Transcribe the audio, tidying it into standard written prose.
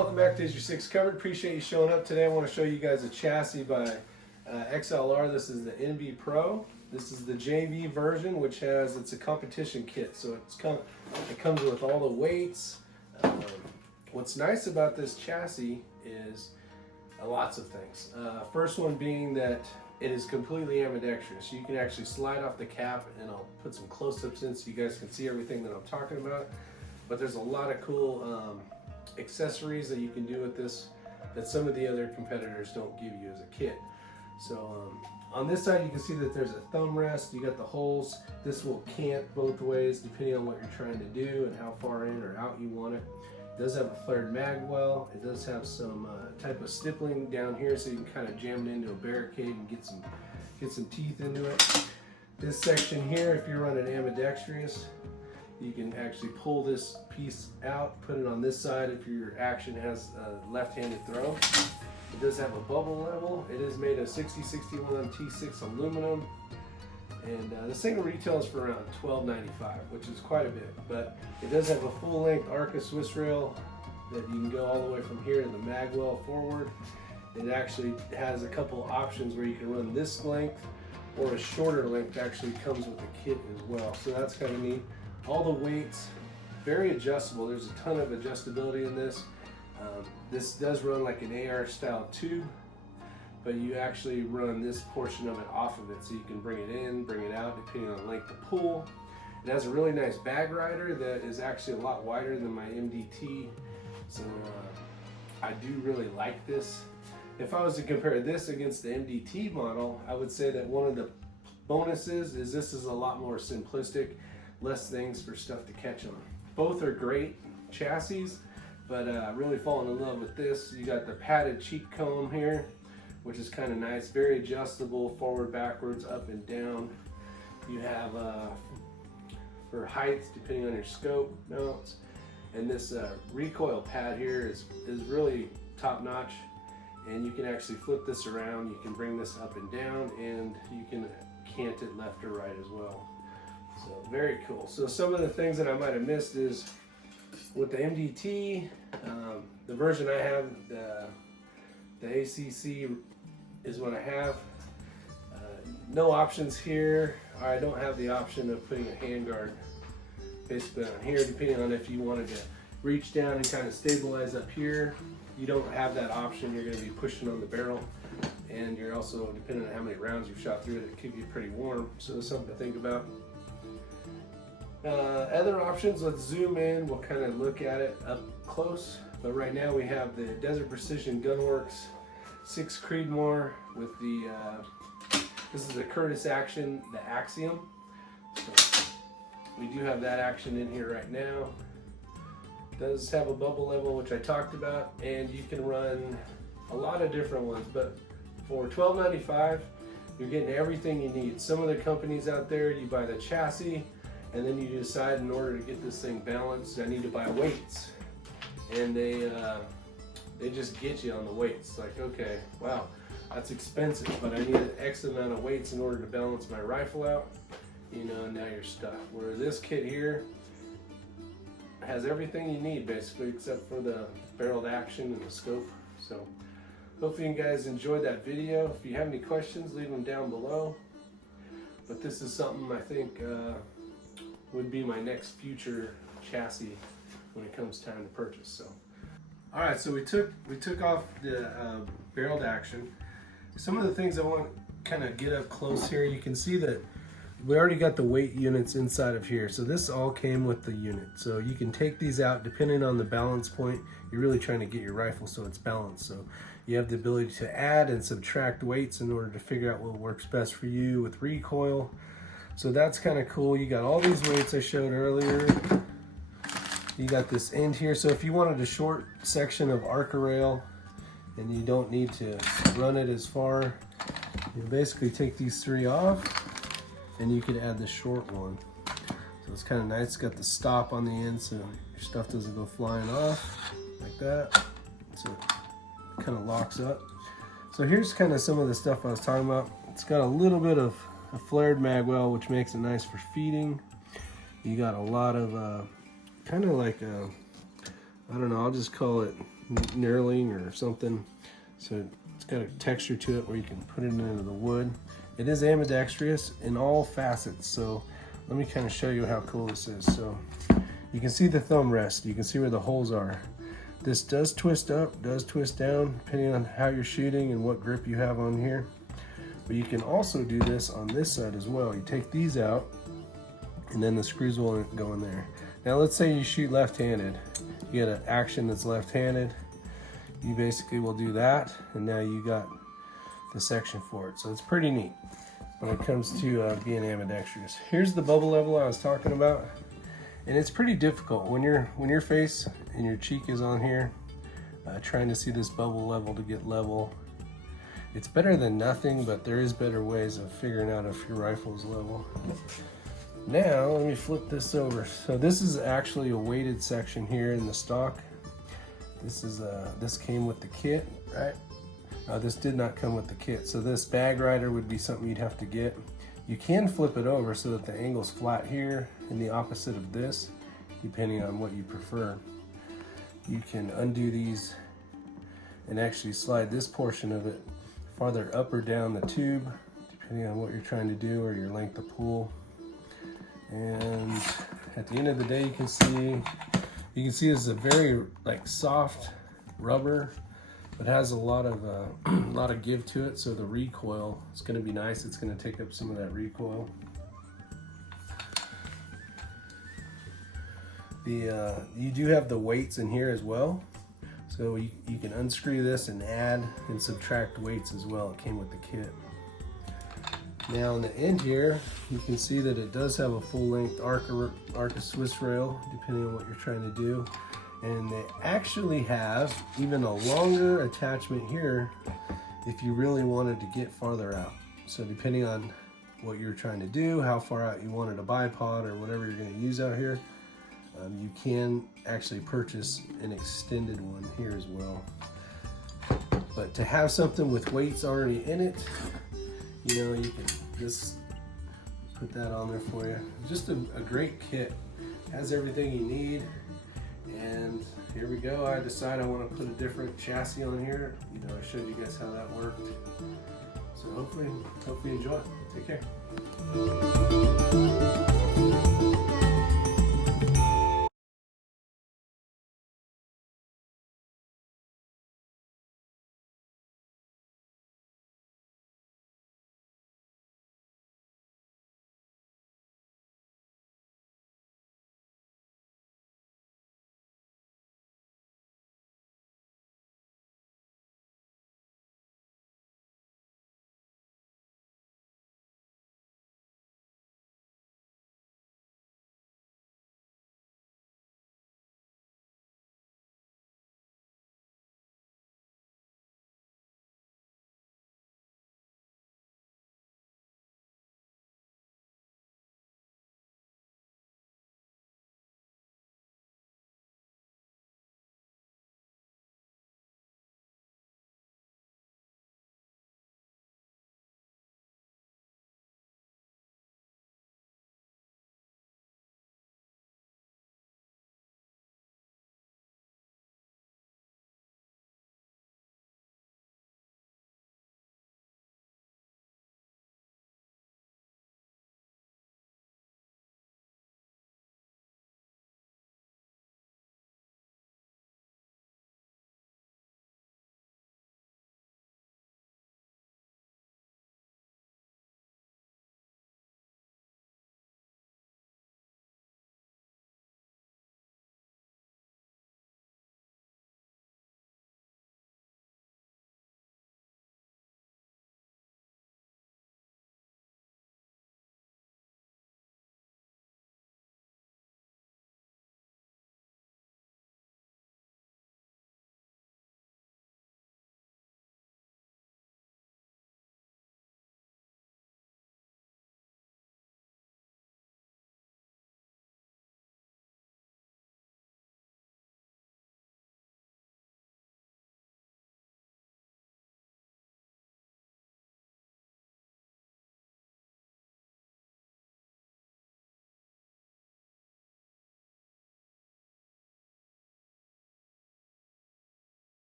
welcome back to Is Your Six Covered. Appreciate you showing up today. I want to show you guys a chassis by XLR. This is the Envy Pro. This is the JV version, which it's a competition kit, so it comes with all the weights. What's nice about this chassis is lots of things. First one being that it is completely ambidextrous. So you can actually slide off the cap, and I'll put some close-ups in so you guys can see everything that I'm talking about. But there's a lot of cool accessories that you can do with this that some of the other competitors don't give you as a kit. So on this side, you can see that there's a thumb rest. You got the holes. This will cant both ways depending on what you're trying to do and how far in or out you want it. It does have a flared mag well. It does have some type of stippling down here, so you can kind of jam it into a barricade and get some teeth into it. This section here, if you're running ambidextrous, you can actually pull this piece out, put it on this side if your action has a left-handed throw. It does have a bubble level. It is made of 6061 T6 aluminum, and this thing retails for around $12.95, which is quite a bit. But it does have a full-length Arca Swiss rail that you can go all the way from here to the mag well forward. It actually has a couple options where you can run this length, or a shorter length actually comes with the kit as well. So that's kind of neat. All the weights, very adjustable. There's a ton of adjustability in this. This does run like an AR style tube, but you actually run this portion of it off of it, so you can bring it in, bring it out, depending on the length of pull. It has a really nice bag rider that is actually a lot wider than my MDT, so I do really like this. If I was to compare this against the MDT model, I would say that one of the bonuses is this is a lot more simplistic, less things for stuff to catch on. Both are great chassis, but really falling in love with this. You got the padded cheek comb here, which is kind of nice, very adjustable, forward, backwards, up and down. You have for heights, depending on your scope mounts, and this recoil pad here is really top notch, and you can actually flip this around. You can bring this up and down, and you can cant it left or right as well. So very cool. So some of the things that I might have missed is with the MDT, the version I have, the ACC is what I have. No options here. I don't have the option of putting a handguard basically on here, depending on if you wanted to reach down and kind of stabilize up here. You don't have that option. You're going to be pushing on the barrel, and you're also, depending on how many rounds you've shot through it, it could get pretty warm. So it's something to think about. Other options, let's zoom in. We'll kind of look at it up close. But right now we have the Desert Precision Gunworks 6 Creedmoor with the, this is the Curtis Action, the Axiom. So we do have that action in here right now. It does have a bubble level, which I talked about, and you can run a lot of different ones. But for $12.95, you're getting everything you need. Some of the companies out there, you buy the chassis, and then you decide, in order to get this thing balanced, I need to buy weights. And they just get you on the weights. Like, okay, wow, that's expensive, but I need an X amount of weights in order to balance my rifle out. You know, now you're stuck. Where this kit here has everything you need, basically, except for the barreled action and the scope. So hopefully you guys enjoyed that video. If you have any questions, leave them down below. But this is something I think would be my next future chassis when it comes time to purchase. So, all right, so we took off the barreled action. Some of the things I want to kind of get up close here, you can see that we already got the weight units inside of here. So this all came with the unit. So you can take these out depending on the balance point. You're really trying to get your rifle so it's balanced. So you have the ability to add and subtract weights in order to figure out what works best for you with recoil. So that's kind of cool. You got all these weights I showed earlier. You got this end here. So if you wanted a short section of Arca rail and you don't need to run it as far, you basically take these 3 off and you can add the short one. So it's kind of nice. It's got the stop on the end so your stuff doesn't go flying off like that. So it kind of locks up. So here's kind of some of the stuff I was talking about. It's got a little bit of a flared mag well, which makes it nice for feeding. You got a lot of kind of like a, I don't know, I'll just call it knurling or something. So it's got a texture to it where you can put it into the wood. It is ambidextrous in all facets. So let me kind of show you how cool this is. So you can see the thumb rest. You can see where the holes are. This does twist up, does twist down, depending on how you're shooting and what grip you have on here. But you can also do this on this side as well. You take these out, and then the screws will go in there. Now let's say you shoot left-handed. You get an action that's left-handed. You basically will do that, and now you got the section for it. So it's pretty neat when it comes to being ambidextrous. Here's the bubble level I was talking about. And it's pretty difficult when your face and your cheek is on here, trying to see this bubble level to get level. It's better than nothing, but there is better ways of figuring out if your rifle is level. Now, let me flip this over. So this is actually a weighted section here in the stock. This came with the kit, right? This did not come with the kit. So this bag rider would be something you'd have to get. You can flip it over so that the angle's flat here and the opposite of this, depending on what you prefer. You can undo these and actually slide this portion of it farther up or down the tube, depending on what you're trying to do or your length of pull. And at the end of the day, you can see this is a very soft rubber. It has a lot of give to it, so the recoil is going to be nice. It's going to take up some of that recoil. You do have the weights in here as well, so you can unscrew this and add and subtract weights as well. It came with the kit. Now on the end here, you can see that it does have a full-length Arca Swiss rail, depending on what you're trying to do. And they actually have even a longer attachment here if you really wanted to get farther out. So depending on what you're trying to do, how far out you wanted a bipod or whatever you're going to use out here, you can actually purchase an extended one here as well. But to have something with weights already in it, you know, you can just put that on there for you. Just a great kit. Has everything you need. And here we go. I decide I want to put a different chassis on here. You know, I showed you guys how that worked. So hopefully you enjoy it. Take care.